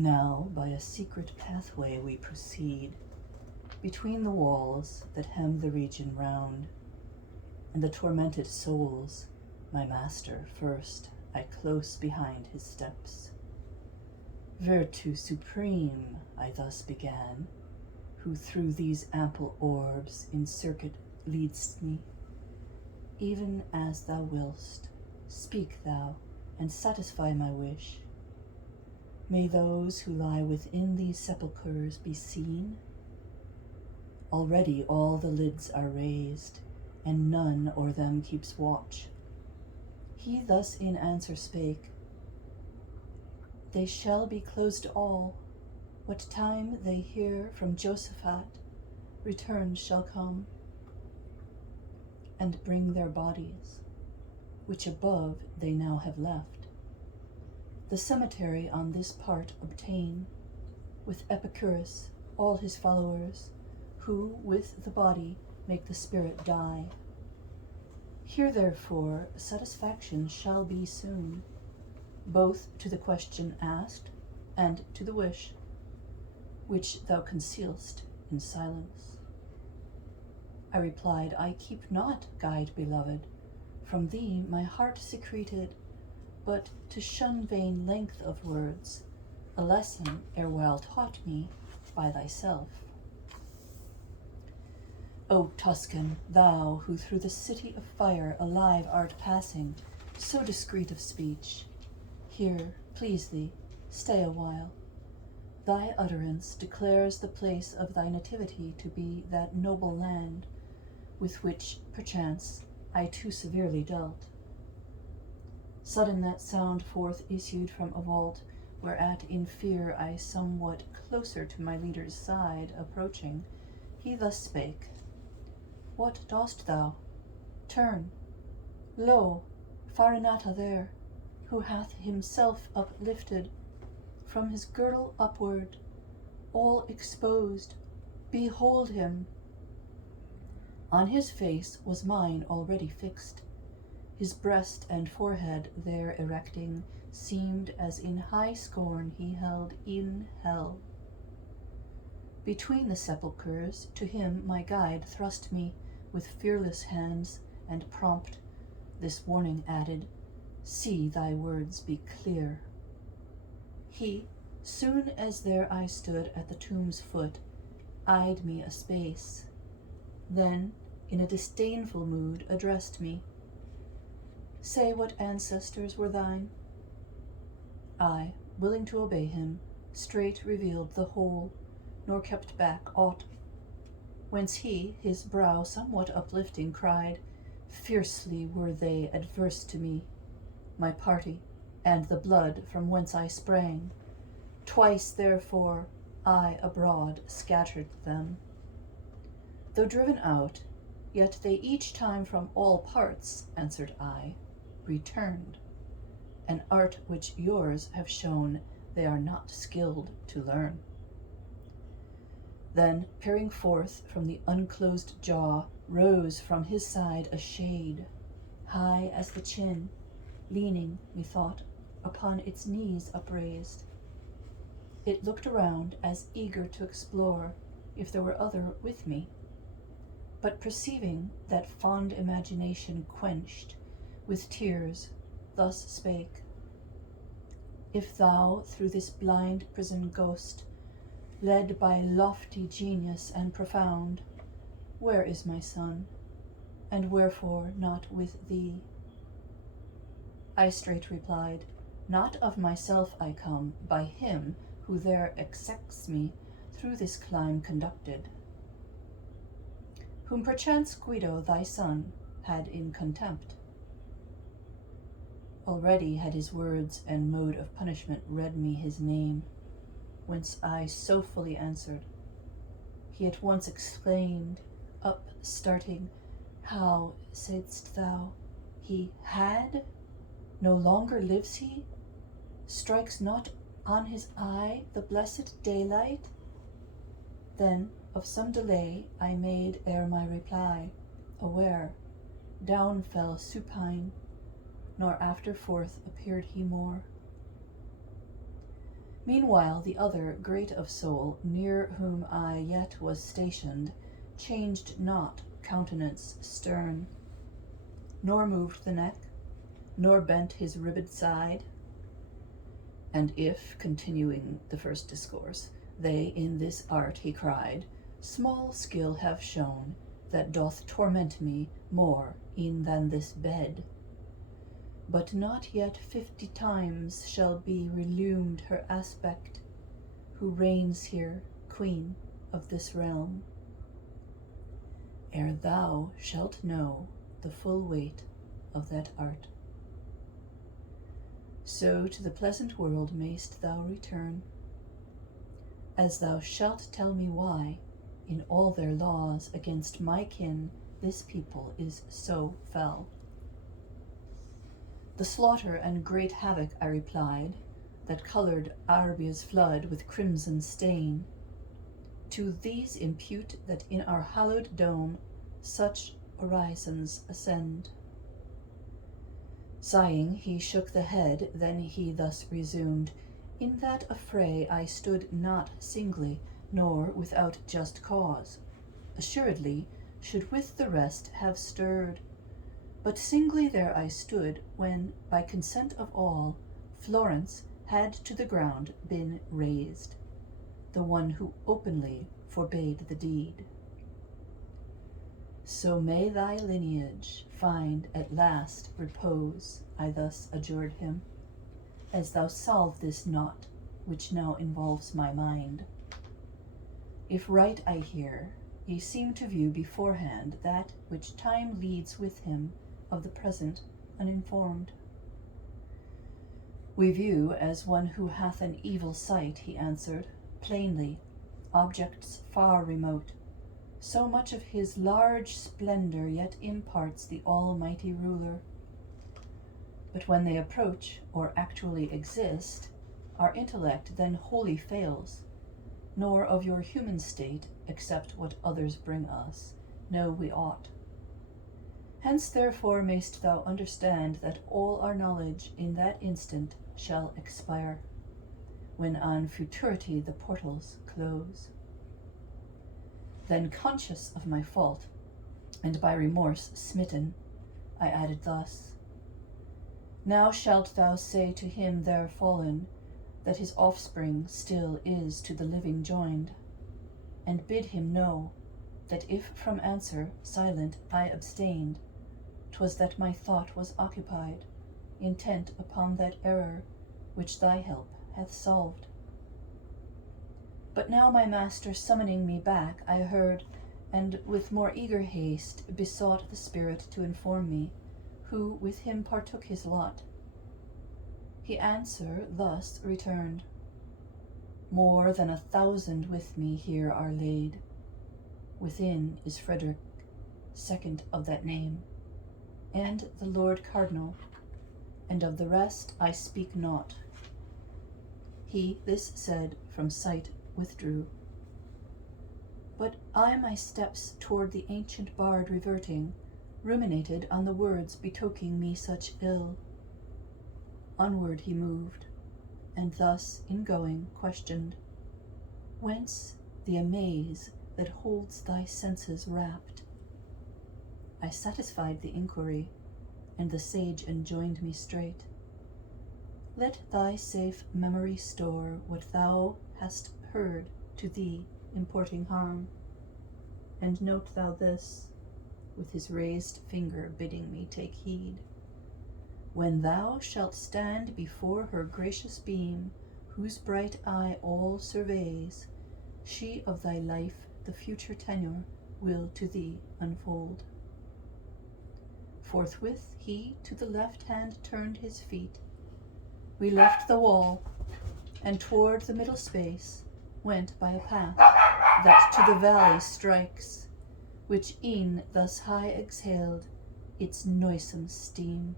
Now by a secret pathway we proceed, between the walls that hem the region round, and the tormented souls, my master first, I close behind his steps. Virtue supreme, I thus began, who through these ample orbs in circuit leadst me. Even as thou willst, speak thou, and satisfy my wish. May those who lie within these sepulchres be seen. Already all the lids are raised, and none o'er them keeps watch. He thus in answer spake, they shall be closed all, what time they hear from Josaphat, return shall come, and bring their bodies, which above they now have left. The cemetery on this part obtain, with Epicurus, all his followers, who with the body make the spirit die. Here therefore satisfaction shall be soon, both to the question asked and to the wish, which thou concealst in silence. I replied, I keep not, guide beloved, from thee my heart secreted, but to shun vain length of words, a lesson erewhile taught me by thyself. O Tuscan, thou who through the city of fire alive art passing, so discreet of speech, here, please thee, stay a while. Thy utterance declares the place of thy nativity to be that noble land, with which, perchance, I too severely dealt. Sudden that sound forth issued from a vault, whereat in fear I somewhat closer to my leader's side approaching, he thus spake, what dost thou? Turn. Lo, Farinata there, who hath himself uplifted, from his girdle upward, all exposed, behold him. On his face was mine already fixed, his breast and forehead there erecting, seemed as in high scorn he held in hell. Between the sepulchres to him my guide thrust me with fearless hands, and prompt this warning added, see thy words be clear. He, soon as there I stood at the tomb's foot, eyed me a space, then in a disdainful mood addressed me, say what ancestors were thine. I, willing to obey him, straight revealed the whole, nor kept back aught. Whence he, his brow somewhat uplifting, cried, fiercely were they adverse to me, my party, and the blood from whence I sprang. Twice therefore I abroad scattered them. Though driven out, yet they each time from all parts, answered I, returned, an art which yours have shown they are not skilled to learn. Then, peering forth from the unclosed jaw, rose from his side a shade, high as the chin, leaning, methought, upon its knees upraised. It looked around as eager to explore if there were other with me, but perceiving that fond imagination quenched with tears, thus spake, if thou through this blind prison ghost, led by lofty genius and profound, where is my son, and wherefore not with thee? I straight replied, not of myself I come, by him who there exects me through this clime conducted, whom perchance Guido thy son had in contempt. Already had his words and mode of punishment read me his name, whence I so fully answered. He at once exclaimed, up starting, how saidst thou, he had? No longer lives he? Strikes not on his eye the blessed daylight? Then of some delay I made ere my reply, aware, down fell supine, nor after forth appeared he more. Meanwhile the other, great of soul, near whom I yet was stationed, changed not countenance stern, nor moved the neck, nor bent his ribbed side. And if, continuing the first discourse, they in this art, he cried, small skill have shown, that doth torment me more e'en than this bed. But not yet 50 times shall be relumed her aspect, who reigns here, queen of this realm, ere thou shalt know the full weight of that art. So to the pleasant world mayst thou return, as thou shalt tell me why, in all their laws against my kin, this people is so fell. The slaughter and great havoc, I replied, that colored Arabia's flood with crimson stain, to these impute that in our hallowed dome such orisons ascend. Sighing, he shook the head, then he thus resumed, in that affray I stood not singly, nor without just cause. Assuredly should with the rest have stirred, but singly there I stood, when, by consent of all, Florence had to the ground been razed, the one who openly forbade the deed. So may thy lineage find at last repose, I thus adjured him, as thou solve this knot which now involves my mind. If right I hear, ye seem to view beforehand that which time leads with him of the present uninformed. We view as one who hath an evil sight, he answered, plainly, objects far remote. So much of his large splendor yet imparts the almighty ruler. But when they approach or actually exist, our intellect then wholly fails, nor of your human state, except what others bring us, know we ought. Hence therefore mayst thou understand that all our knowledge in that instant shall expire, when on futurity the portals close. Then conscious of my fault, and by remorse smitten, I added thus, now shalt thou say to him there fallen, that his offspring still is to the living joined, and bid him know, that if from answer silent I abstained, 'twas that my thought was occupied, intent upon that error which thy help hath solved. But now my master summoning me back, I heard, and with more eager haste besought the spirit to inform me, who with him partook his lot. He answer thus returned, more than 1,000 with me here are laid. Within is Frederick, second of that name, and the Lord Cardinal, and of the rest I speak not. He this said, from sight withdrew. But I my steps toward the ancient bard reverting, ruminated on the words betoking me such ill. Onward he moved, and thus in going questioned, whence the amaze that holds thy senses rapt? I satisfied the inquiry, and the sage enjoined me straight, let thy safe memory store what thou hast heard to thee importing harm, and note thou this, with his raised finger bidding me take heed. When thou shalt stand before her gracious beam, whose bright eye all surveys, she of thy life the future tenure will to thee unfold. Forthwith he to the left hand turned his feet. We left the wall, and toward the middle space went by a path that to the valley strikes, which e'en thus high exhaled its noisome steam.